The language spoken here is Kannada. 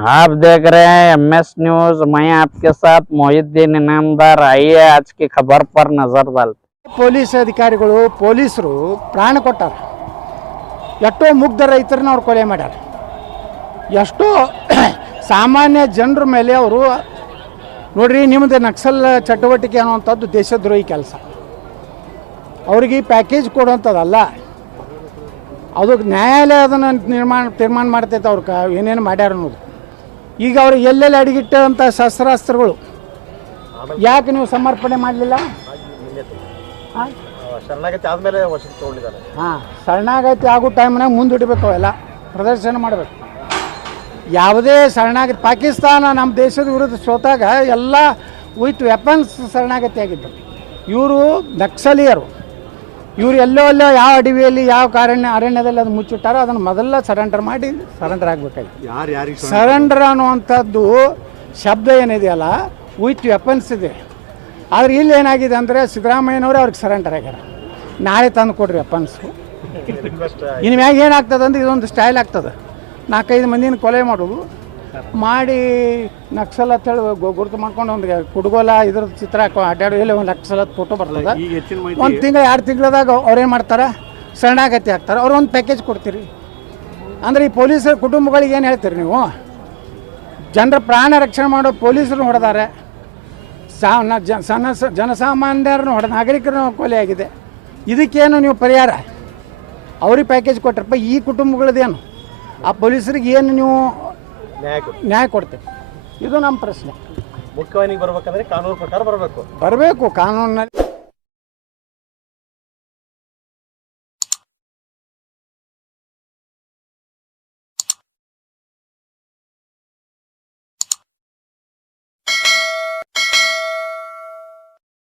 आप देख रहे हैं MS न्यूज। मैं आपके साथ मोहिद्दीन इनामदार। आइए आज की खबर पर नजर डालते। ಪೊಲೀಸ್ ಅಧಿಕಾರಿಗಳು ಪೊಲೀಸರು ಪ್ರಾಣ ಕೊಟ್ಟಾರ. ಎಷ್ಟೋ ಮುಗ್ಧ ರೈತರನ್ನ ಅವ್ರು ಕೊಲೆ ಮಾಡ್ಯಾರ. ಎಷ್ಟೋ ಸಾಮಾನ್ಯ ಜನರ ಮೇಲೆ ಅವರು ನೋಡ್ರಿ, ನಿಮ್ಮದು ನಕ್ಸಲ್ ಚಟುವಟಿಕೆ ಅನ್ನುವಂಥದ್ದು ದೇಶದ್ರೋಹಿ ಕೆಲಸ. ಅವ್ರಿಗೆ ಪ್ಯಾಕೇಜ್ ಕೊಡುವಂಥದ್ದಲ್ಲ, ಅದು ನ್ಯಾಯಾಲಯ ಅದನ್ನು ತೀರ್ಮಾನ ಮಾಡ್ತೈತೆ ಅವ್ರು ಏನೇನು ಮಾಡ್ಯಾರ ಅನ್ನೋದು. ಈಗ ಅವ್ರು ಎಲ್ಲೆಲ್ಲಿ ಅಡಗಿಟ್ಟಂಥ ಶಸ್ತ್ರಾಸ್ತ್ರಗಳು ಯಾಕೆ ನೀವು ಸಮರ್ಪಣೆ ಮಾಡಲಿಲ್ಲ? ಹಾಂ, ಶರಣಾಗತಿ ಆಗೋ ಟೈಮ್ನಾಗ ಮುಂದಿಡಬೇಕು, ಅವೆಲ್ಲ ಪ್ರದರ್ಶನ ಮಾಡಬೇಕು. ಯಾವುದೇ ಶರಣಾಗತಿ ಪಾಕಿಸ್ತಾನ ನಮ್ಮ ದೇಶದ ವಿರುದ್ಧ ಸೋತಾಗ ಎಲ್ಲ ವಿತ್ ವೆಪನ್ಸ್ ಶರಣಾಗತಿ ಆಗಿದ್ದರು. ಇವರು ನಕ್ಸಲೀಯರು. ಇವರು ಎಲ್ಲೋ ಯಾವ ಅಡವಿಯಲ್ಲಿ ಯಾವ ಅರಣ್ಯದಲ್ಲಿ ಅದು ಮುಚ್ಚಿಟ್ಟಾರೋ ಅದನ್ನು ಮೊದಲ ಸರೆಂಡರ್ ಮಾಡಿ ಸರೆಂಡರ್ ಆಗಬೇಕಾಗಿತ್ತು. ಸರೆಂಡರ್ ಅನ್ನುವಂಥದ್ದು ಶಬ್ದ ಏನಿದೆಯಲ್ಲ, ವಿತ್ ವೆಪನ್ಸ್ ಇದೆ. ಆದರೆ ಇಲ್ಲಿ ಏನಾಗಿದೆ ಅಂದರೆ ಸಿದ್ದರಾಮಯ್ಯನವರೇ ಅವ್ರಿಗೆ ಸರೆಂಡರ್ ಆಗ್ಯಾರ. ನಾಳೆ ತಂದು ಕೊಡ್ರಿ ವೆಪನ್ಸು. ಇನ್ನು ಮ್ಯಾಗ ಏನಾಗ್ತದೆ ಅಂದ್ರೆ ಇದೊಂದು ಸ್ಟೈಲ್ ಆಗ್ತದೆ. 4-5 ಮಂದಿನ ಕೊಲೆ ಮಾಡೋದು ಮಾಡಿ ನಕ್ಸಲ್ ಅಂತೇಳಿ ಗುರುತು ಮಾಡ್ಕೊಂಡು ಒಂದು ಕುಡುಗೋಲ ಇದ್ರ ಚಿತ್ರ ಅಡ್ಡಾಡು ಎಲ್ಲಿ ಒಂದು ನಕ್ಸಲತ್ ಫೋಟೋ ಬರ್ತದೆ. 1 ತಿಂಗಳು 2 ತಿಂಗಳದಾಗ ಅವ್ರೇನು ಮಾಡ್ತಾರೆ, ಶರಣಾಗತಿ ಆಗ್ತಾರೆ. ಅವ್ರು ಒಂದು ಪ್ಯಾಕೇಜ್ ಕೊಡ್ತೀರಿ ಅಂದರೆ ಈ ಪೊಲೀಸರ ಕುಟುಂಬಗಳಿಗೆ ಏನು ಹೇಳ್ತೀರಿ ನೀವು? ಜನರ ಪ್ರಾಣ ರಕ್ಷಣೆ ಮಾಡೋ ಪೊಲೀಸರು ಹೊಡೆದಾರೆ, ಜನಸಾಮಾನ್ಯರನ್ನು ಹೊಡೆದ, ನಾಗರಿಕರನ್ನು ಕೊಲೆ ಆಗಿದೆ. ಇದಕ್ಕೇನು ನೀವು ಪರಿಹಾರ? ಅವ್ರಿಗೆ ಪ್ಯಾಕೇಜ್ ಕೊಟ್ಟರಪ್ಪ, ಈ ಕುಟುಂಬಗಳದ್ದೇನು? ಆ ಪೊಲೀಸರಿಗೆ ಏನು ನೀವು ನ್ಯಾಯ ಕೊಡ್ತೀವಿ? ಇದು ನಮ್ಮ ಪ್ರಶ್ನೆ. ಮುಖ್ಯವಾಗಿ ಬರಬೇಕಂದ್ರೆ ಕಾನೂನು ಪ್ರಕಾರ ಬರಬೇಕು ಕಾನೂನಲ್ಲಿ